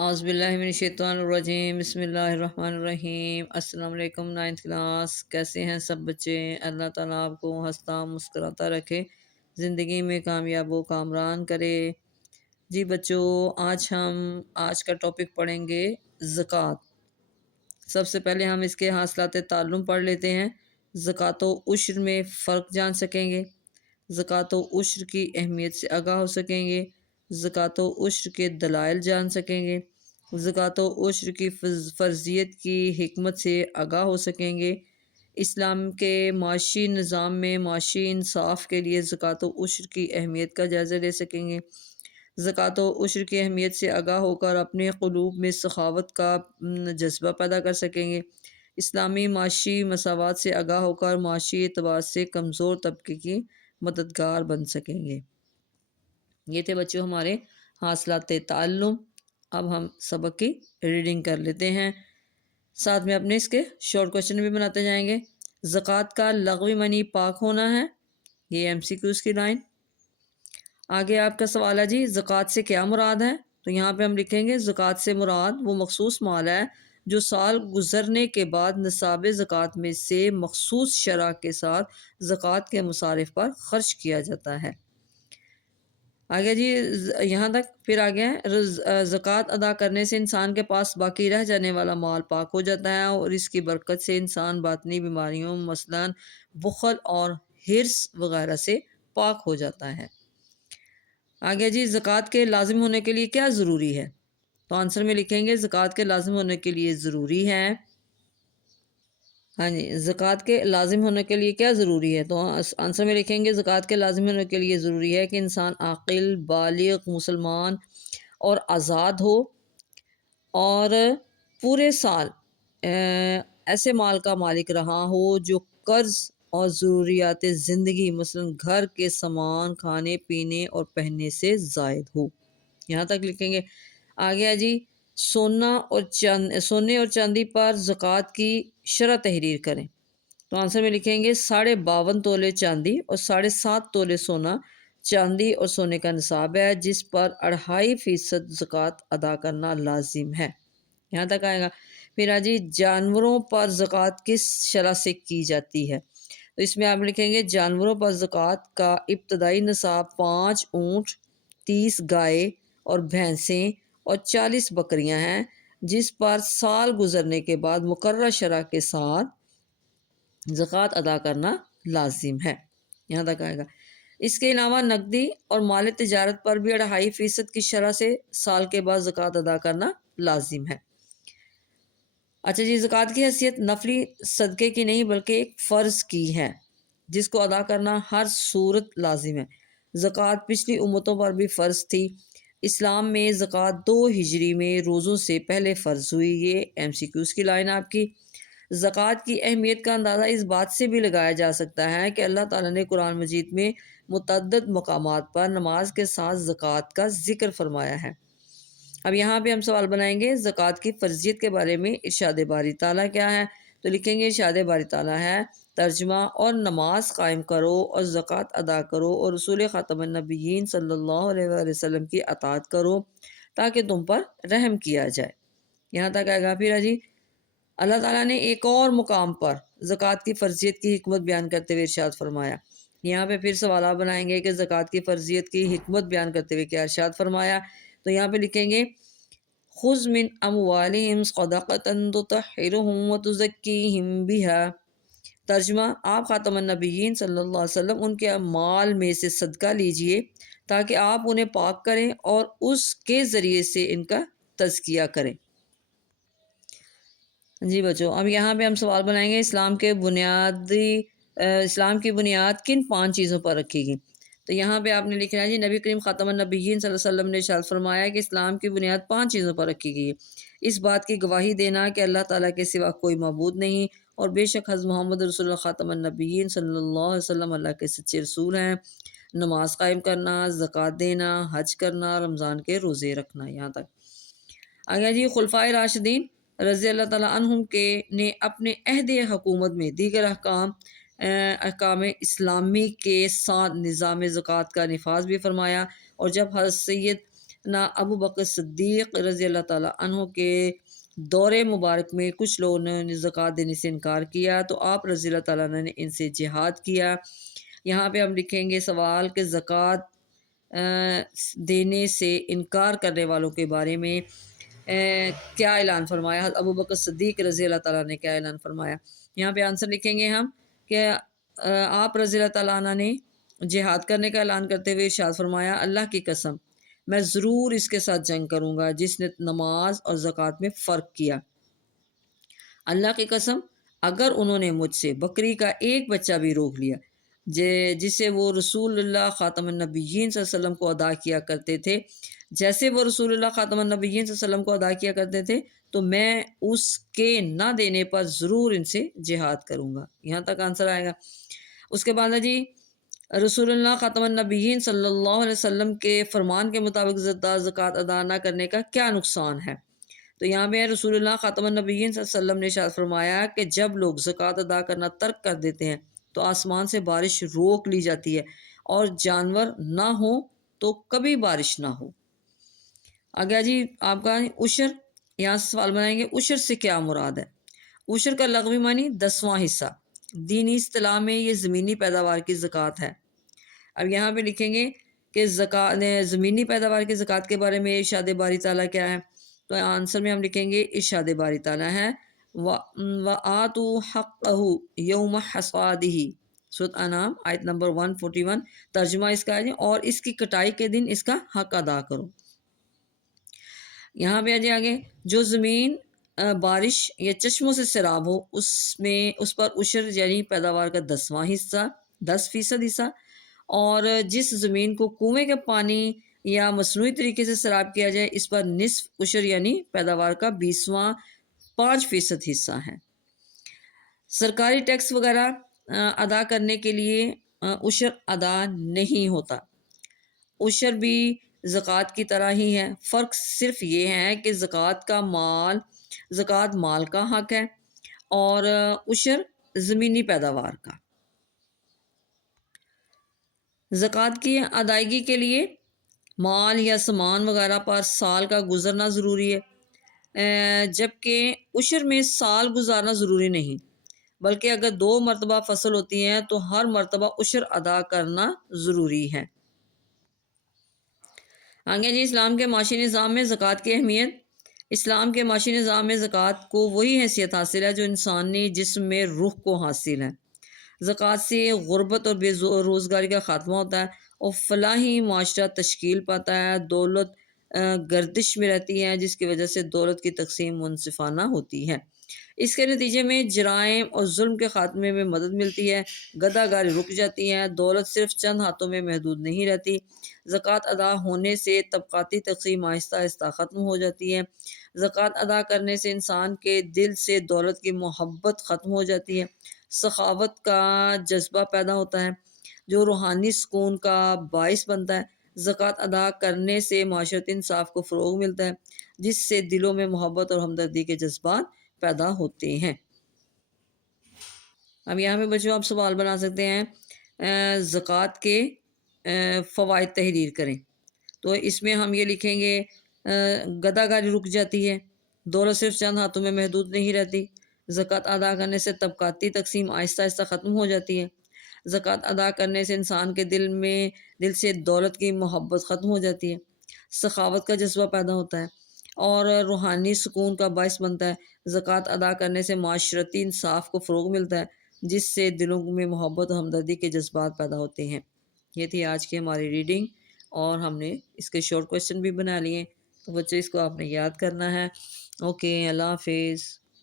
اعوذ باللہ من الشیطان الرجیم بسم اللہ الرحمن الرحیم۔ السلام علیکم 9th کلاس، کیسے ہیں سب بچے؟ اللہ تعالیٰ آپ کو ہنستا مسکراتا رکھے، زندگی میں کامیاب و کامران کرے۔ جی بچوں، آج کا ٹاپک پڑھیں گے زکوٰۃ۔ سب سے پہلے ہم اس کے حاصلات تعلم پڑھ لیتے ہیں۔ زکوٰۃ و عشر میں فرق جان سکیں گے، زکوٰۃ و عشر کی اہمیت سے آگاہ ہو سکیں گے، زکوٰۃ و عشر کے دلائل جان سکیں گے، زکوٰۃ و عشر کی فرضیت کی حکمت سے آگاہ ہو سکیں گے، اسلام کے معاشی نظام میں معاشی انصاف کے لیے زکوٰۃ و عشر کی اہمیت کا جائزہ لے سکیں گے، زکوٰۃ و عشر کی اہمیت سے آگاہ ہو کر اپنے قلوب میں سخاوت کا جذبہ پیدا کر سکیں گے، اسلامی معاشی مساوات سے آگاہ ہو کر معاشی اعتبار سے کمزور طبقے کی مددگار بن سکیں گے۔ یہ تھے بچوں ہمارے حاصلات تعلم۔ اب ہم سبق کی ریڈنگ کر لیتے ہیں، ساتھ میں اپنے اس کے شارٹ کوشچن بھی بناتے جائیں گے۔ زکوٰۃ کا لغوی معنی پاک ہونا ہے، یہ MCQs کی لائن۔ آگے آپ کا سوال ہے جی زکوٰۃ سے کیا مراد ہے؟ تو یہاں پہ ہم لکھیں گے زکوٰۃ سے مراد وہ مخصوص مال ہے جو سال گزرنے کے بعد نصاب زکوٰۃ میں سے مخصوص شرح کے ساتھ زکوٰۃ کے مصارف پر خرچ کیا جاتا ہے۔ آگے جی یہاں تک، پھر آگے ہے زکوٰۃ ادا کرنے سے انسان کے پاس باقی رہ جانے والا مال پاک ہو جاتا ہے اور اس کی برکت سے انسان باطنی بیماریوں مثلاً بخل اور حرص وغیرہ سے پاک ہو جاتا ہے۔ آگے جی زکوٰۃ کے لازم ہونے کے لیے کیا ضروری ہے؟ تو آنسر میں لکھیں گے زکوٰۃ کے لازم ہونے کے لیے ضروری ہے، ہاں جی، زکوٰۃ کے لازم ہونے کے لیے کیا ضروری ہے؟ تو آنسر میں لکھیں گے زکوٰۃ کے لازم ہونے کے لیے ضروری ہے کہ انسان عاقل، بالغ، مسلمان اور آزاد ہو اور پورے سال ایسے مال کا مالک رہا ہو جو قرض اور ضروریات زندگی مثلا گھر کے سامان، کھانے پینے اور پہننے سے زائد ہو۔ یہاں تک لکھیں گے۔ آگے ہے جی سونے اور چاندی پر زکوٰۃ کی شرح تحریر کریں۔ تو آنسر میں لکھیں گے 52.5 تولے چاندی اور 7.5 تولے سونا چاندی اور سونے کا نصاب ہے جس پر 2.5% زکوٰۃ ادا کرنا لازم ہے۔ یہاں تک آئے گا۔ پھر جی جانوروں پر زکوٰۃ کس شرح سے کی جاتی ہے؟ تو اس میں آپ لکھیں گے جانوروں پر زکوٰۃ کا ابتدائی نصاب 5 اونٹ، 30 گائے اور بھینسیں اور 40 بکریاں ہیں جس پر سال گزرنے کے بعد مقررہ شرح کے ساتھ زکوٰۃ ادا کرنا لازم ہے۔ یہاں تک آئے گا۔ اس کے علاوہ نقدی اور مال تجارت پر بھی 2.5% کی شرح سے سال کے بعد زکوٰۃ ادا کرنا لازم ہے۔ اچھا جی زکوٰۃ کی حیثیت نفلی صدقے کی نہیں بلکہ ایک فرض کی ہے جس کو ادا کرنا ہر صورت لازم ہے۔ زکوٰۃ پچھلی امتوں پر بھی فرض تھی۔ اسلام میں زکوٰۃ 2 ہجری میں روزوں سے پہلے فرض ہوئی، یہ MCQs کی لائن آپ کی۔ زکوٰۃ کی اہمیت کا اندازہ اس بات سے بھی لگایا جا سکتا ہے کہ اللہ تعالیٰ نے قرآن مجید میں متعدد مقامات پر نماز کے ساتھ زکوٰۃ کا ذکر فرمایا ہے۔ اب یہاں پہ ہم سوال بنائیں گے زکوٰۃ کی فرضیت کے بارے میں ارشاد باری تعالیٰ کیا ہے؟ تو لکھیں گے ارشاد باری تعالیٰ ہے ترجمہ اور نماز قائم کرو اور زکوٰۃ ادا کرو اور رسول خاتم النبیین صلی اللہ علیہ وآلہ وسلم کی اطاعت کرو تاکہ تم پر رحم کیا جائے۔ یہاں تک آئے گا۔ پھر جی اللہ تعالیٰ نے ایک اور مقام پر زکوٰۃ کی فرضیت کی حکمت بیان کرتے ہوئے ارشاد فرمایا۔ یہاں پہ پھر سوالات بنائیں گے کہ زکوٰۃ کی فرضیت کی حکمت بیان کرتے ہوئے کیا ارشاد فرمایا؟ تو یہاں پہ لکھیں گے خذ من اموالہم صدقۃ تطہرہم وتزکیہم بہا۔ ترجمہ، آپ خاتم النبیین صلی اللہ علیہ وسلم ان کے مال میں سے صدقہ لیجئے تاکہ آپ انہیں پاک کریں اور اس کے ذریعے سے ان کا تزکیہ کریں۔ جی بچوں، اب یہاں پہ ہم سوال بنائیں گے اسلام کی بنیاد کن 5 چیزوں پر رکھی گئی؟ تو یہاں پہ آپ نے لکھنا ہے جی نبی کریم خاتم النبیین صلی اللہ علیہ وسلم نے ارشاد فرمایا کہ اسلام کی بنیاد 5 چیزوں پر رکھی گئی ہے۔ اس بات کی گواہی دینا کہ اللہ تعالیٰ کے سوا کوئی معبود نہیں اور بے شک حضرت محمد رسول اللہ خاتم النبیین صلی اللہ علیہ وسلم اللہ کے سچے رسول ہیں، نماز قائم کرنا، زکوٰۃ دینا، حج کرنا، رمضان کے روزے رکھنا۔ یہاں تک آگے جی خلفائے راشدین رضی اللہ تعالیٰ عنہم نے اپنے عہد حکومت میں دیگر احکام اسلامی کے ساتھ نظام زکوٰۃ کا نفاذ بھی فرمایا، اور جب حضرت سید نہ ابو بکر صدیق رضی اللہ تعالیٰ عنہ کے دور مبارک میں کچھ لوگوں نے زکوٰۃ دینے سے انکار کیا تو آپ رضی اللہ تعالیٰ عنہ نے ان سے جہاد کیا۔ یہاں پہ ہم لکھیں گے سوال کہ زکوٰۃ دینے سے انکار کرنے والوں کے بارے میں کیا اعلان فرمایا، ابو بکر صدیق رضی اللہ تعالیٰ نے کیا اعلان فرمایا۔ یہاں پہ آنسر لکھیں گے ہم کہ آپ رضی اللہ تعالیٰ عنہ نے جہاد کرنے کا اعلان کرتے ہوئے ارشاد فرمایا، اللہ کی قسم میں ضرور اس کے ساتھ جنگ کروں گا جس نے نماز اور زکوٰۃ میں فرق کیا۔ اللہ کی قسم اگر انہوں نے مجھ سے بکری کا ایک بچہ بھی روک لیا جسے وہ رسول اللہ خاتم النبیین صلی اللہ علیہ وسلم کو ادا کیا کرتے تھے، جیسے وہ رسول اللہ خاتم النبیین صلی اللہ علیہ وسلم کو ادا کیا کرتے تھے، تو میں اس کے نہ دینے پر ضرور ان سے جہاد کروں گا۔ یہاں تک آنسر آئے گا۔ اس کے بعد ہے جی رسول اللہ خاتم النبیین صلی اللہ علیہ وسلم کے فرمان کے مطابق زکوٰۃ ادا نہ کرنے کا کیا نقصان ہے؟ تو یہاں پہ رسول اللہ خاتم النبیین صلی اللہ علیہ وسلم نے ارشاد فرمایا کہ جب لوگ زکوٰۃ ادا کرنا ترک کر دیتے ہیں تو آسمان سے بارش روک لی جاتی ہے، اور جانور نہ ہو تو کبھی بارش نہ ہو۔ آگے جی آپ کا عشر، یہاں سے سوال بنائیں گے عشر سے کیا مراد ہے۔ عشر کا لغوی معنی 10واں حصہ، دینی اصطلاح میں یہ زمینی پیداوار کی زکوٰۃ ہے۔ اب یہاں پہ لکھیں گے کہ زمینی پیداوار کی زکوٰۃ کے بارے میں ارشاد باری تعالیٰ کیا ہے، تو آنسر میں ہم لکھیں گے ارشاد باری تعالیٰ ہے وَآتُوا حَقَّهُ يَوْمَ حَصَادِهِ، سورۃ انعام آیت نمبر 141۔ ترجمہ اس کا ہے اور اس کی کٹائی کے دن اس کا حق ادا کرو۔ یہاں پہ آگے جو زمین بارش یا چشموں سے سیراب ہو اس پر عشر یعنی پیداوار کا 10واں حصہ، 10% حصہ، اور جس زمین کو کنویں کے پانی یا مصنوعی طریقے سے سیراب کیا جائے اس پر نصف عشر یعنی پیداوار کا 20واں 5% حصہ ہے۔ سرکاری ٹیکس وغیرہ ادا کرنے کے لیے عشر ادا نہیں ہوتا۔ عشر بھی زکوٰۃ کی طرح ہی ہے، فرق صرف یہ ہے کہ زکوٰۃ مال کا حق ہے اور عشر زمینی پیداوار کا۔ زکوٰۃ کی ادائیگی کے لیے مال یا سامان وغیرہ پر سال کا گزرنا ضروری ہے، جبکہ عشر میں سال گزارنا ضروری نہیں، بلکہ اگر 2 مرتبہ فصل ہوتی ہیں تو ہر مرتبہ عشر ادا کرنا ضروری ہے۔ آگے جی اسلام کے معاشی نظام میں زکوٰۃ کی اہمیت۔ اسلام کے معاشی نظام میں زکوٰۃ کو وہی حیثیت حاصل ہے جو انسانی جسم میں روح کو حاصل ہے۔ زکوٰۃ سے غربت اور بے روزگاری کا خاتمہ ہوتا ہے اور فلاحی معاشرہ تشکیل پاتا ہے، دولت گردش میں رہتی ہے جس کی وجہ سے دولت کی تقسیم منصفانہ ہوتی ہے۔ اس کے نتیجے میں جرائم اور ظلم کے خاتمے میں مدد ملتی ہے، گدہ گاری رک جاتی ہے، دولت صرف چند ہاتھوں میں محدود نہیں رہتی۔ زکوٰۃ ادا ہونے سے طبقاتی تقسیم آہستہ آہستہ ختم ہو جاتی ہے۔ زکوٰۃ ادا کرنے سے انسان کے دل سے دولت کی محبت ختم ہو جاتی ہے، سخاوت کا جذبہ پیدا ہوتا ہے جو روحانی سکون کا باعث بنتا ہے۔ زکوٰۃ ادا کرنے سے معاشرتی انصاف کو فروغ ملتا ہے جس سے دلوں میں محبت اور ہمدردی کے جذبات پیدا ہوتے ہیں۔ اب یہاں پہ بچوں آپ سوال بنا سکتے ہیں زکوٰۃ کے فوائد تحریر کریں، تو اس میں ہم یہ لکھیں گے گدہ گاری رک جاتی ہے، دولت صرف چند ہاتھوں میں محدود نہیں رہتی، زکوٰۃ ادا کرنے سے طبقاتی تقسیم آہستہ آہستہ ختم ہو جاتی ہے، زکوٰۃ ادا کرنے سے انسان کے دل سے دولت کی محبت ختم ہو جاتی ہے، سخاوت کا جذبہ پیدا ہوتا ہے اور روحانی سکون کا باعث بنتا ہے۔ زکوٰۃ ادا کرنے سے معاشرتی انصاف کو فروغ ملتا ہے جس سے دلوں میں محبت اور ہمدردی کے جذبات پیدا ہوتے ہیں۔ یہ تھی آج کی ہماری ریڈنگ اور ہم نے اس کے شارٹ کویسچن بھی بنا لیے، تو بچے اس کو آپ نے یاد کرنا ہے۔ اوکے، اللہ حافظ۔